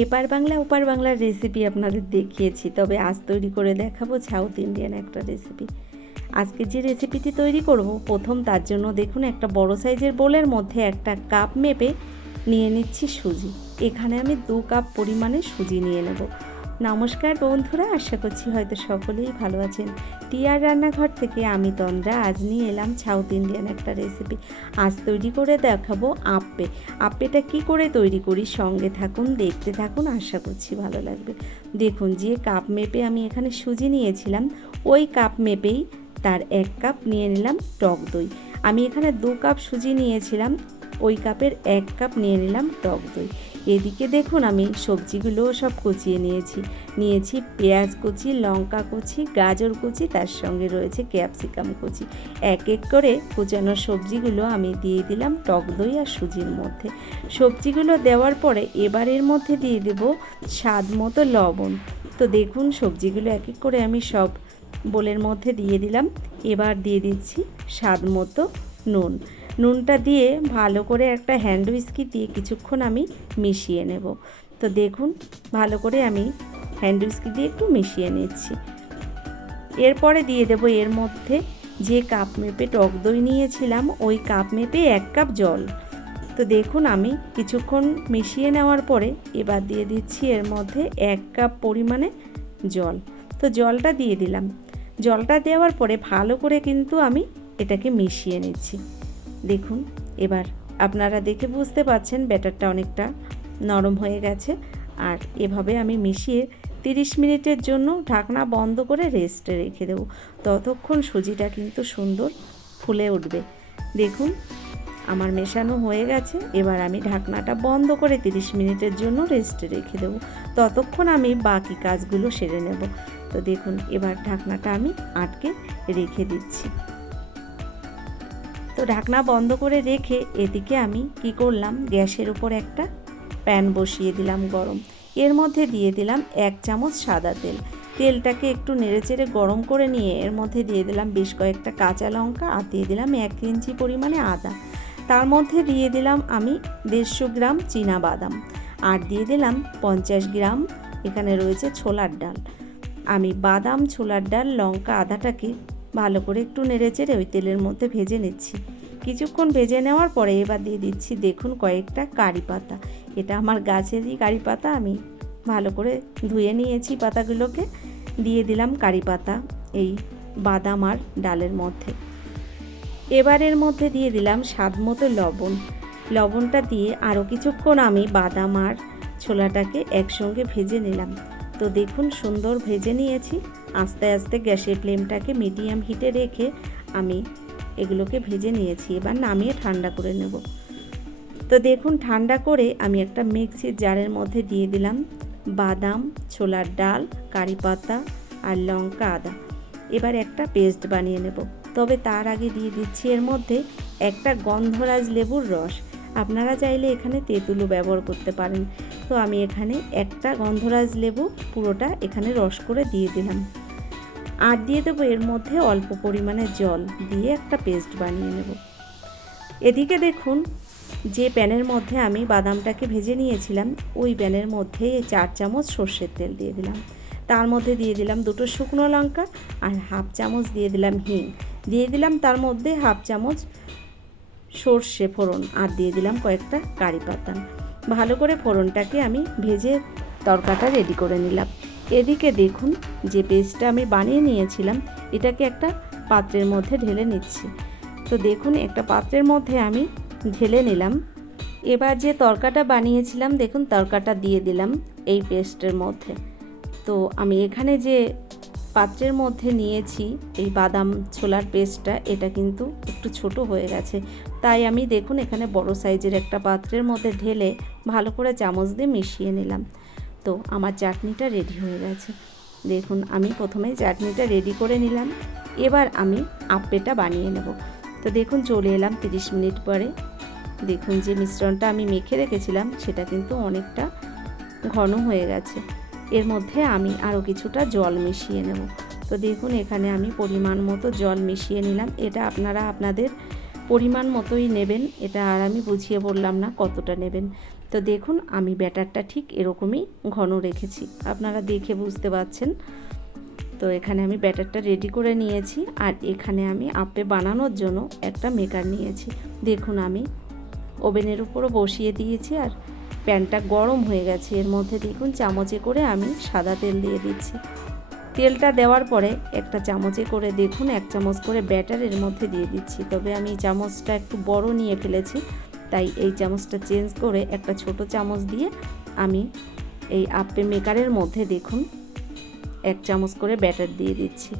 এপার বাংলা ওপার বাংলার রেসিপি আপনাদের দেখিয়েছি, তবে আজ তৈরি করে দেখাবো সাউথ ইন্ডিয়ান একটা রেসিপি। আজকে যে রেসিপিটি তৈরি করব, প্রথম তার জন্য দেখুন একটা বড় সাইজের বোলের মধ্যে একটা কাপ মেপে নিয়ে নিচ্ছি সুজি। এখানে আমি 2 কাপ পরিমাণে সুজি নিয়ে নেব। নমস্কার বন্ধুরা, আশা করছি হয়তো সকলেই ভালো আছেন। টিয়ার রান্নাঘর থেকে আমি তন্দ্রা আজ নিয়ে এলাম সাউথ ইন্ডিয়ান একটা রেসিপি। আজ তৈরি করে দেখাবো আপ্পে। আপ্পেটা কি করে তৈরি করি সঙ্গে থাকুন, দেখতে থাকুন, আশা করছি ভালো লাগবে। দেখুন, যে কাপ মেপে আমি এখানে সুজি নিয়েছিলাম, ওই কাপ মেপেই তার 1 কাপ নিয়ে নিলাম টক দই। আমি এখানে 2 কাপ সুজি নিয়েছিলাম, ওই কাপের 1 কাপ নিয়ে নিলাম টক দই। এদিকে দেখুন আমি সবজিগুলো সব কুচিয়ে নিয়েছি পেঁয়াজ কুচি, লঙ্কা কুচি, গাজর কুচি, তার সঙ্গে রয়েছে ক্যাপসিকাম কুচি। এক এক করে কুচানো সবজিগুলো আমি দিয়ে দিলাম টক দই আর সুজির মধ্যে। সবজিগুলো দেওয়ার পরে এবার এর মধ্যে দিয়ে দেব স্বাদ মতো লবণ। তো দেখুন সবজিগুলো এক এক করে আমি সব বোলের মধ্যে দিয়ে দিলাম। এবার দিয়ে দিচ্ছি স্বাদ মতো নুন। নুনটা দিয়ে ভালো করে একটা হ্যান্ড হুইস্কি দিয়ে কিছুক্ষণ আমি মিশিয়ে নেব। তো দেখুন ভালো করে আমি হ্যান্ড হুইস্কি দিয়ে একটু মিশিয়ে নিচ্ছি। এরপরে দিয়ে দেব এর মধ্যে যে কাপ মেপে টক দই নিয়েছিলাম, ওই কাপ মেপে 1 কাপ জল। তো দেখুন আমি কিছুক্ষণ মিশিয়ে নেওয়ার পরে এবার দিয়ে দিচ্ছি এর মধ্যে 1 কাপ পরিমাণে জল। তো জলটা দিয়ে দিলাম। জলটা দেওয়ার পরে ভালো করে কিন্তু আমি এটাকে মিশিয়ে নিচ্ছি। দেখুন এবার আপনারা দেখে বুঝতে পারছেন ব্যাটারটা অনেকটা নরম হয়ে গেছে। আর এভাবে আমি মিশিয়ে 30 মিনিটের জন্য ঢাকনা বন্ধ করে রেস্টে রেখে দেবো। ততক্ষণ সুজিটা কিন্তু সুন্দর ফুলে উঠবে। দেখুন আমার মেশানো হয়ে গেছে। এবার আমি ঢাকনাটা বন্ধ করে 30 মিনিটের জন্য রেস্টে রেখে দেবো। ততক্ষণ আমি বাকি কাজগুলো সেরে নেব। তো দেখুন এবার ঢাকনাটা আমি আটকে রেখে দিচ্ছি। তো ঢাকনা বন্ধ করে রেখে এদিকে আমি কি করলাম, গ্যাসের উপর একটা প্যান বসিয়ে দিলাম গরম। এর মধ্যে দিয়ে দিলাম 1 চামচ সাদা তেল। তেলটাকে একটু নেড়েচেড়ে গরম করে নিয়ে এর মধ্যে দিয়ে দিলাম বেশ কয়েকটা কাঁচা লঙ্কা আর দিয়ে দিলাম 1 ইঞ্চি পরিমাণে আদা। তার মধ্যে দিয়ে দিলাম আমি 150 গ্রাম চীনাবাদাম আর দিয়ে দিলাম 50 গ্রাম এখানে রয়েছে ছোলার ডাল। আমি বাদাম, ছোলার ডাল, লঙ্কা, আদাটাকে ভালো করে একটু নেড়েচেড়ে ওই তেলের মধ্যে ভেজে নিচ্ছি। কিছুক্ষণ ভেজে নেওয়ার পরে এবার দিয়ে দিচ্ছি দেখুন কয়েকটা কারি পাতা। এটা আমার গাছেরই কারি পাতা, আমি ভালো করে ধুয়ে নিয়েছি পাতাগুলোকে। দিয়ে দিলাম কারি পাতা এই বাদাম আর ডালের মধ্যে। এবার এর মধ্যে দিয়ে দিলাম স্বাদ মতো লবণ। লবণটা দিয়ে আরও কিছুক্ষণ আমি বাদাম আর ছোলাটাকে একসঙ্গে ভেজে নিলাম। তো দেখুন সুন্দর ভেজে নিয়েছি। আস্তে আস্তে গ্যাসের ফ্লেমটাকে মিডিয়াম হিটে রেখে আমি এগুলোকে ভেজে নিয়েছি। এবার নামিয়ে ঠান্ডা করে নেব। তো দেখুন ঠান্ডা করে আমি একটা মিক্সির জারের মধ্যে দিয়ে দিলাম বাদাম, ছোলার ডাল, কারি পাতা আর লঙ্কা, আদা। এবার একটা পেস্ট বানিয়ে নেব। তবে তার আগে দিয়ে দিচ্ছি এর মধ্যে একটা গন্ধরাজ লেবুর রস। আপনারা চাইলে এখানে তেঁতুলও ব্যবহার করতে পারেন। তো আমি এখানে একটা গন্ধরাজ লেবু পুরোটা এখানে রস করে দিয়ে দিলাম। আর দিয়ে দেবো এর মধ্যে অল্প পরিমাণে জল দিয়ে একটা পেস্ট বানিয়ে নেব। এদিকে দেখুন যে প্যানের মধ্যে আমি বাদামটাকে ভেজে নিয়েছিলাম, ওই প্যানের মধ্যে 4 চামচ সর্ষের তেল দিয়ে দিলাম। তার মধ্যে দিয়ে দিলাম 2টো শুকনো লঙ্কা আর হাফ চামচ দিয়ে দিলাম হিং। দিয়ে দিলাম তার মধ্যে হাফ চামচ সর্ষে ফোড়ন আর দিয়ে দিলাম কয়েকটা কারি পাতা। ভালো করে ফোড়নটাকে আমি ভেজে তরকাটা রেডি করে নিলাম। এদিকে দেখুন যে পেস্টটা আমি বানিয়ে নিয়েছিলাম, এটাকে একটা পাত্রের মধ্যে ঢেলে নিচ্ছি। তো দেখুন একটা পাত্রের মধ্যে আমি ঢেলে নিলাম। এবার যে তরকাটা বানিয়েছিলাম দেখুন তরকাটা দিয়ে দিলাম এই পেস্টের মধ্যে। তো আমি এখানে যে পাত্রের মধ্যে নিয়েছি এই বাদাম ছোলার পেস্টটা, এটা কিন্তু একটু ছোট হয়ে গেছে, তাই আমি দেখুন এখানে বড় সাইজের একটা পাত্রের মধ্যে ঢেলে ভালো করে চামচ দিয়ে মিশিয়ে নিলাম। তো আমার চাটনিটা রেডি হয়ে গেছে। দেখুন আমি প্রথমে চাটনিটা রেডি করে নিলাম। এবার আমি আপ্পেটা বানিয়ে নেব। তো দেখুন চলে এলাম 30 মিনিট পরে। দেখুন যে মিশ্রণটা আমি মেখে রেখেছিলাম সেটা কিন্তু অনেকটা ঘন হয়ে গেছে। এর মধ্যে আমি আরও কিছুটা জল মিশিয়ে নেব। তো দেখুন এখানে আমি পরিমাণ মতো জল মিশিয়ে নিলাম। এটা আপনারা আপনাদের পরিমাণ মতোই নেবেন, এটা আর আমি বুঝিয়ে বললাম না কতটা নেবেন। তো দেখুন আমি ব্যাটারটা ঠিক এরকমই ঘন রেখেছি, আপনারা দেখে বুঝতে পারছেন। তো এখানে আমি ব্যাটারটা রেডি করে নিয়েছি, আর এখানে আমি আপে বানানোর জন্য একটা মেকার নিয়েছি। দেখুন আমি ওভেনের উপরও বসিয়ে দিয়েছি, আর প্যানটা গরম হয়ে গেছে। এর মধ্যে দেখুন চামচে করে আমি সাদা তেল দিয়ে দিচ্ছি। তেলটা দেওয়ার পরে একটা চামচে করে দেখুন 1 চামচ করে ব্যাটার এর মধ্যে দিয়ে দিচ্ছি। তবে আমি চামচটা একটু বড় নিয়ে ফেলেছি, তাই এই চামচটা চেঞ্জ করে একটা ছোট চামচ দিয়ে আমি এই আপে মেকারের মধ্যে দেখুন 1 চামচ করে ব্যাটার দিয়ে দিচ্ছি।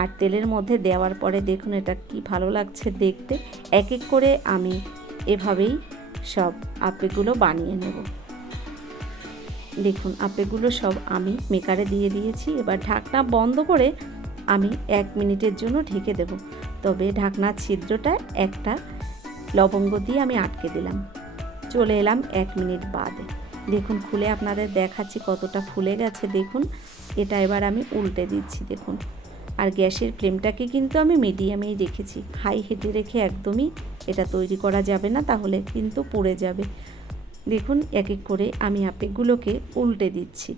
আর তেলের মধ্যে দেওয়ার পরে দেখুন এটা কি ভালো লাগছে দেখতে। এক এক করে আমি এভাবেই সব আপেগুলো বানিয়ে নেব। দেখুন আপেগুলো সব আমি মেকারে দিয়ে দিয়েছি। এবার ঢাকনা বন্ধ করে আমি 1 মিনিটের জন্য ঢেকে দেব। তবে ঢাকনার ছিদ্রটা একটা লবঙ্গ দিয়ে আমি আটকে দিলাম। চলে এলাম 1 মিনিট বাদে। দেখুন খুলে আপনাদের দেখাচ্ছি কতটা ফুলে গেছে। দেখুন এটা এবার আমি উল্টে দিচ্ছি। দেখুন, আর গ্যাসের ফ্লেমটাকে কিন্তু আমি মিডিয়ামেই রেখেছি, হাই হিটে রেখে একদমই এটা তৈরি করা যাবে না, তাহলে কিন্তু পুড়ে যাবে। দেখুন এক এক করে আমি আপেগুলোকে উল্টে দিচ্ছি,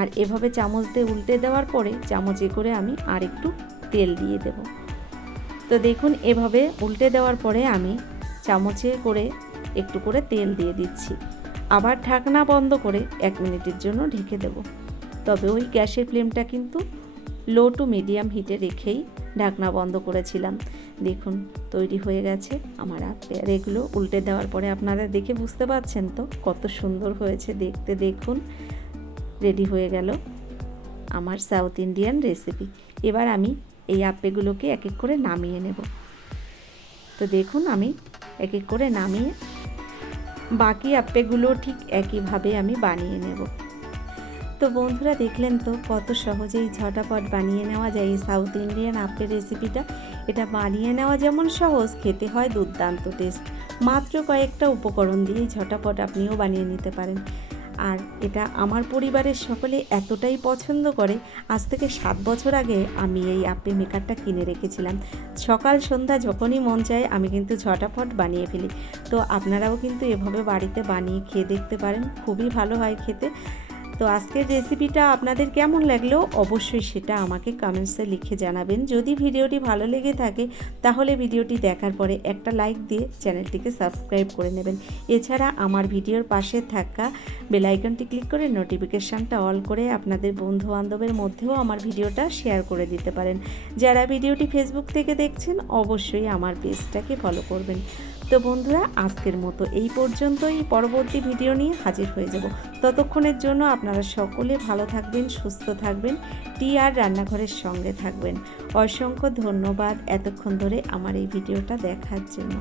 আর এভাবে চামচ দিয়ে উল্টে দেওয়ার পরে চামচে করে আমি আর একটু তেল দিয়ে দেব। তো দেখুন এভাবে উল্টে দেওয়ার পরে আমি চামচে করে একটু করে তেল দিয়ে দিচ্ছি। আবার ঢাকনা বন্ধ করে 1 মিনিটের জন্য ঢেকে দেব। তবে ওই গ্যাসের ফ্লেমটা কিন্তু লো টু মিডিয়াম হিটে রেখেই ঢাকনা বন্ধ করেছিলাম। দেখুন তৈরি হয়ে গেছে আমার আপে। আর এগুলো উল্টে দেওয়ার পরে আপনারা দেখে বুঝতে পারছেন তো কত সুন্দর হয়েছে দেখতে। দেখুন রেডি হয়ে গেল আমার সাউথ ইন্ডিয়ান রেসিপি। এবার আমি এই আপেগুলোকে এক এক করে নামিয়ে নেব। তো দেখুন আমি এক এক করে নামিয়ে বাকি আপেগুলো ঠিক একইভাবে আমি বানিয়ে নেব। তো বন্ধুরা দেখলেন তো কত সহজেই ঝটাপট বানিয়ে নেওয়া যায় এই সাউথ ইন্ডিয়ান আপের রেসিপিটা। এটা বানিয়ে নেওয়া যেমন সহজ, খেতে হয় দুর্দান্ত টেস্ট। মাত্র কয়েকটা উপকরণ দিয়েই ঝটাপট আপনিও বানিয়ে নিতে পারেন। আর এটা আমার পরিবারের সকলে এতটাই পছন্দ করে, আজ থেকে 7 বছর আগে আমি এই আপে মেকারটা কিনে রেখেছিলাম। সকাল সন্ধ্যা যখনই মন চায় আমি কিন্তু ঝটাপট বানিয়ে ফেলি। তো আপনারাও কিন্তু এভাবে বাড়িতে বানিয়ে খেয়ে দেখতে পারেন, খুবই ভালো হয় খেতে। তো আজকের রেসিপিটা আপনাদের কেমন লাগলো অবশ্যই সেটা আমাকে কমেন্টসে লিখে জানাবেন। যদি ভিডিওটি ভালো লেগে থাকে তাহলে ভিডিওটি দেখার পরে একটা লাইক দিয়ে চ্যানেলটিকে সাবস্ক্রাইব করে নেবেন। এছাড়া আমার ভিডিওর পাশে থাকা বেল আইকনটি ক্লিক করে নোটিফিকেশানটা অল করে আপনাদের বন্ধুবান্ধবের মধ্যেও আমার ভিডিওটা শেয়ার করে দিতে পারেন। যারা ভিডিওটি ফেসবুক থেকে দেখছেন অবশ্যই আমার পেজটাকে ফলো করবেন। তো বন্ধুরা আজকের মতো এই পর্যন্তই, পরবর্তী ভিডিও নিয়ে হাজির হয়ে যাব। ততক্ষণের জন্য আপনারা সকলে ভালো থাকবেন, সুস্থ থাকবেন, টিআর রান্নাঘরের সঙ্গে থাকবেন। অসংখ্য ধন্যবাদ এতক্ষণ ধরে আমার এই ভিডিওটা দেখার জন্য।